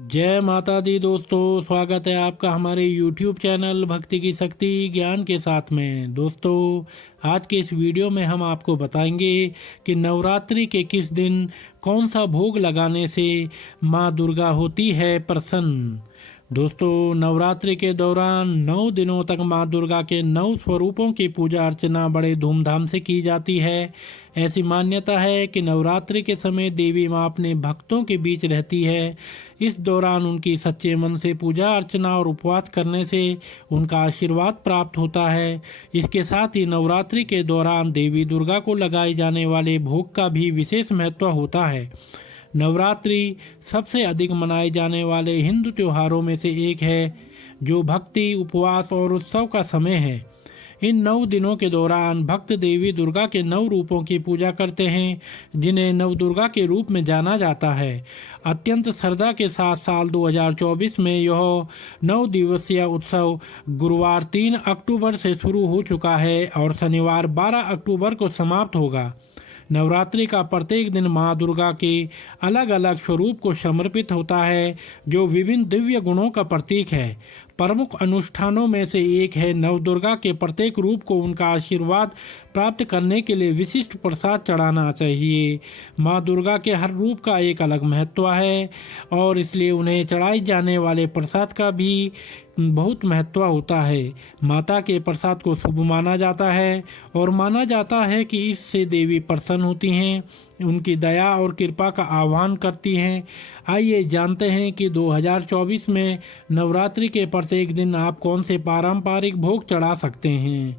जय माता दी दोस्तों, स्वागत है आपका हमारे YouTube चैनल भक्ति की शक्ति ज्ञान के साथ में। दोस्तों, आज के इस वीडियो में हम आपको बताएंगे कि नवरात्रि के किस दिन कौन सा भोग लगाने से माँ दुर्गा होती है प्रसन्न। दोस्तों, नवरात्रि के दौरान 9 दिनों तक माँ दुर्गा के 9 स्वरूपों की पूजा अर्चना बड़े धूमधाम से की जाती है। ऐसी मान्यता है कि नवरात्रि के समय देवी माँ अपने भक्तों के बीच रहती है। इस दौरान उनकी सच्चे मन से पूजा अर्चना और उपवास करने से उनका आशीर्वाद प्राप्त होता है। इसके साथ ही नवरात्रि के दौरान देवी दुर्गा को लगाए जाने वाले भोग का भी विशेष महत्व होता है। नवरात्रि सबसे अधिक मनाए जाने वाले हिंदू त्योहारों में से एक है, जो भक्ति, उपवास और उत्सव का समय है। इन 9 दिनों के दौरान भक्त देवी दुर्गा के 9 रूपों की पूजा करते हैं, जिन्हें नव दुर्गा के रूप में जाना जाता है। अत्यंत श्रद्धा के साथ साल 2024 में यह 9 दिवसीय उत्सव गुरुवार 3 अक्टूबर से शुरू हो चुका है और शनिवार 12 अक्टूबर को समाप्त होगा। नवरात्रि का प्रत्येक दिन माँ दुर्गा के अलग अलग स्वरूप को समर्पित होता है, जो विभिन्न दिव्य गुणों का प्रतीक है। प्रमुख अनुष्ठानों में से एक है नव दुर्गा के प्रत्येक रूप को उनका आशीर्वाद प्राप्त करने के लिए विशिष्ट प्रसाद चढ़ाना चाहिए। माँ दुर्गा के हर रूप का एक अलग महत्व है और इसलिए उन्हें चढ़ाए जाने वाले प्रसाद का भी बहुत महत्व होता है। माता के प्रसाद को शुभ माना जाता है और माना जाता है कि इससे देवी प्रसन्न होती हैं, उनकी दया और कृपा का आह्वान करती हैं। आइए जानते हैं कि 2024 में नवरात्रि के प्रत्येक दिन आप कौन से पारंपरिक भोग चढ़ा सकते हैं।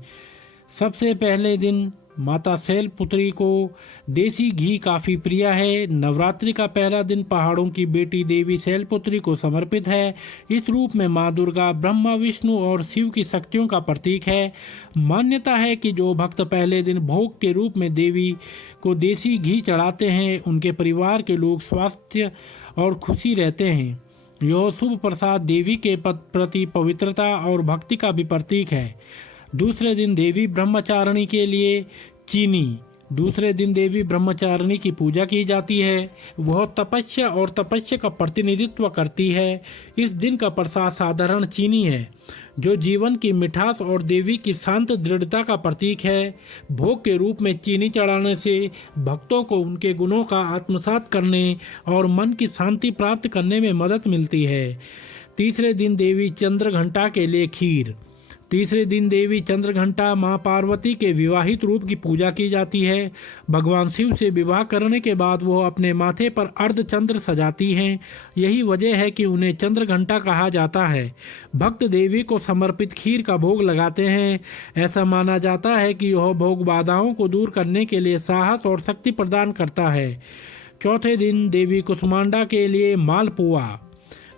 सबसे पहले दिन माता शैलपुत्री को देसी घी काफ़ी प्रिय है। नवरात्रि का पहला दिन पहाड़ों की बेटी देवी शैलपुत्री को समर्पित है। इस रूप में माँ दुर्गा ब्रह्मा, विष्णु और शिव की शक्तियों का प्रतीक है। मान्यता है कि जो भक्त पहले दिन भोग के रूप में देवी को देसी घी चढ़ाते हैं, उनके परिवार के लोग स्वास्थ्य और खुशी रहते हैं। यह शुभ प्रसाद देवी के प्रति पवित्रता और भक्ति का भी प्रतीक है। दूसरे दिन देवी ब्रह्मचारिणी के लिए चीनी। दूसरे दिन देवी ब्रह्मचारिणी की पूजा की जाती है। वह तपस्या और तपस्या का प्रतिनिधित्व करती है। इस दिन का प्रसाद साधारण चीनी है, जो जीवन की मिठास और देवी की शांत दृढ़ता का प्रतीक है। भोग के रूप में चीनी चढ़ाने से भक्तों को उनके गुणों का आत्मसात करने और मन की शांति प्राप्त करने में मदद मिलती है। तीसरे दिन देवी चंद्रघंटा के लिए खीर। तीसरे दिन देवी चंद्रघंटा माँ पार्वती के विवाहित रूप की पूजा की जाती है। भगवान शिव से विवाह करने के बाद वो अपने माथे पर अर्धचंद्र सजाती हैं। यही वजह है कि उन्हें चंद्रघंटा कहा जाता है। भक्त देवी को समर्पित खीर का भोग लगाते हैं। ऐसा माना जाता है कि यह भोग बाधाओं को दूर करने के लिए साहस और शक्ति प्रदान करता है। चौथे दिन देवी कुष्मांडा के लिए मालपुआ।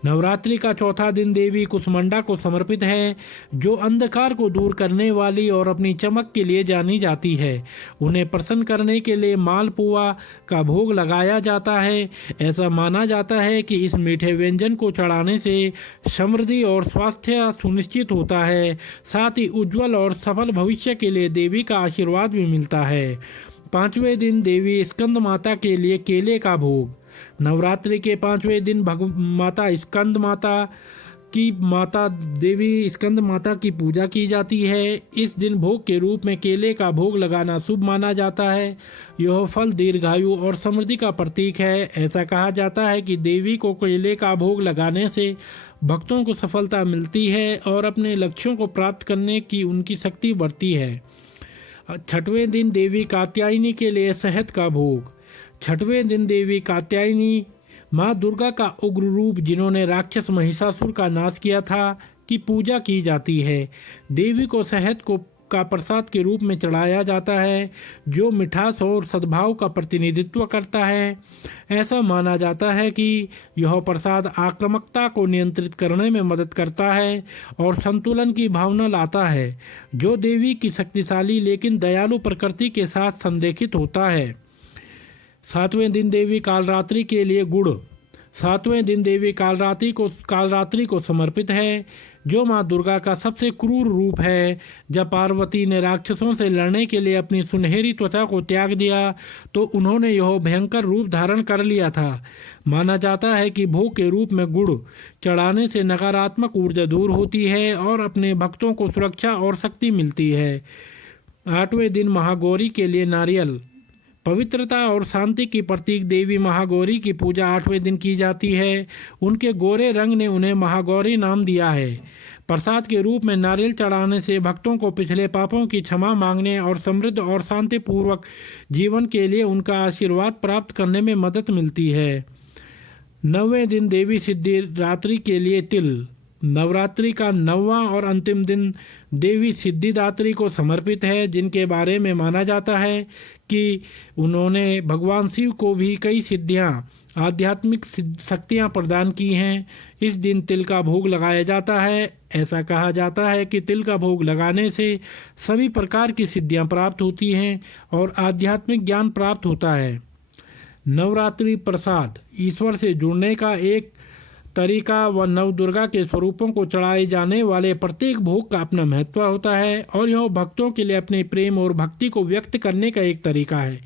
नवरात्रि का चौथा दिन देवी कुष्मांडा को समर्पित है, जो अंधकार को दूर करने वाली और अपनी चमक के लिए जानी जाती है। उन्हें प्रसन्न करने के लिए मालपुआ का भोग लगाया जाता है। ऐसा माना जाता है कि इस मीठे व्यंजन को चढ़ाने से समृद्धि और स्वास्थ्य सुनिश्चित होता है। साथ ही उज्जवल और सफल भविष्य के लिए देवी का आशीर्वाद भी मिलता है। पांचवें दिन देवी स्कंद माता के लिए केले का भोग। नवरात्रि के 5वें दिन माता देवी स्कंद माता की पूजा की जाती है। इस दिन भोग के रूप में केले का भोग लगाना शुभ माना जाता है। यह फल, दीर्घायु और समृद्धि का प्रतीक है। ऐसा कहा जाता है कि देवी को केले का भोग लगाने से भक्तों को सफलता मिलती है और अपने लक्ष्यों को प्राप्त करने की उनकी शक्ति बढ़ती है। छठवें दिन देवी कात्यायनी के लिए शहद का भोग। छठवें दिन देवी कात्यायनी माँ दुर्गा का उग्र रूप, जिन्होंने राक्षस महिषासुर का नाश किया था, की पूजा की जाती है। देवी को शहद का प्रसाद के रूप में चढ़ाया जाता है, जो मिठास और सद्भाव का प्रतिनिधित्व करता है। ऐसा माना जाता है कि यह प्रसाद आक्रामकता को नियंत्रित करने में मदद करता है और संतुलन की भावना लाता है, जो देवी की शक्तिशाली लेकिन दयालु प्रकृति के साथ संरेखित होता है। सातवें दिन देवी कालरात्रि के लिए गुड़। सातवें दिन देवी कालरात्रि को समर्पित है, जो मां दुर्गा का सबसे क्रूर रूप है। जब पार्वती ने राक्षसों से लड़ने के लिए अपनी सुनहरी त्वचा को त्याग दिया तो उन्होंने यह भयंकर रूप धारण कर लिया था। माना जाता है कि भोग के रूप में गुड़ चढ़ाने से नकारात्मक ऊर्जा दूर होती है और अपने भक्तों को सुरक्षा और शक्ति मिलती है। आठवें दिन महागौरी के लिए नारियल। पवित्रता और शांति की प्रतीक देवी महागौरी की पूजा आठवें दिन की जाती है। उनके गोरे रंग ने उन्हें महागौरी नाम दिया है। प्रसाद के रूप में नारियल चढ़ाने से भक्तों को पिछले पापों की क्षमा मांगने और समृद्ध और शांतिपूर्वक जीवन के लिए उनका आशीर्वाद प्राप्त करने में मदद मिलती है। नौवें दिन देवी सिद्धिदात्री के लिए तिल। नवरात्रि का 9वां और अंतिम दिन देवी सिद्धिदात्री को समर्पित है, जिनके बारे में माना जाता है कि उन्होंने भगवान शिव को भी कई सिद्धियां, आध्यात्मिक शक्तियां प्रदान की हैं। इस दिन तिल का भोग लगाया जाता है। ऐसा कहा जाता है कि तिल का भोग लगाने से सभी प्रकार की सिद्धियां प्राप्त होती हैं और आध्यात्मिक ज्ञान प्राप्त होता है। नवरात्रि प्रसाद ईश्वर से जुड़ने का एक तरीका व नवदुर्गा के स्वरूपों को चढ़ाए जाने वाले प्रत्येक भोग का अपना महत्व होता है और यह भक्तों के लिए अपने प्रेम और भक्ति को व्यक्त करने का एक तरीका है।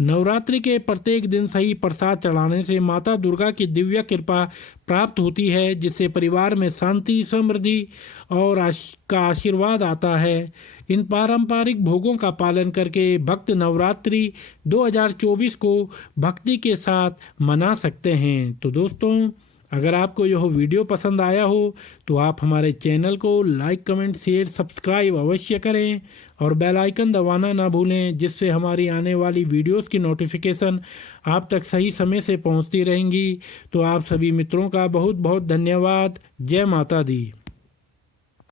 नवरात्रि के प्रत्येक दिन सही प्रसाद चढ़ाने से माता दुर्गा की दिव्य कृपा प्राप्त होती है, जिससे परिवार में शांति, समृद्धि और का आशीर्वाद आता है। इन पारंपरिक भोगों का पालन करके भक्त नवरात्रि 2024 को भक्ति के साथ मना सकते हैं। तो दोस्तों, अगर आपको यह वीडियो पसंद आया हो तो आप हमारे चैनल को लाइक, कमेंट, शेयर, सब्सक्राइब अवश्य करें और बेल आइकन दबाना ना भूलें, जिससे हमारी आने वाली वीडियोस की नोटिफिकेशन आप तक सही समय से पहुंचती रहेंगी। तो आप सभी मित्रों का बहुत बहुत धन्यवाद। जय माता दी।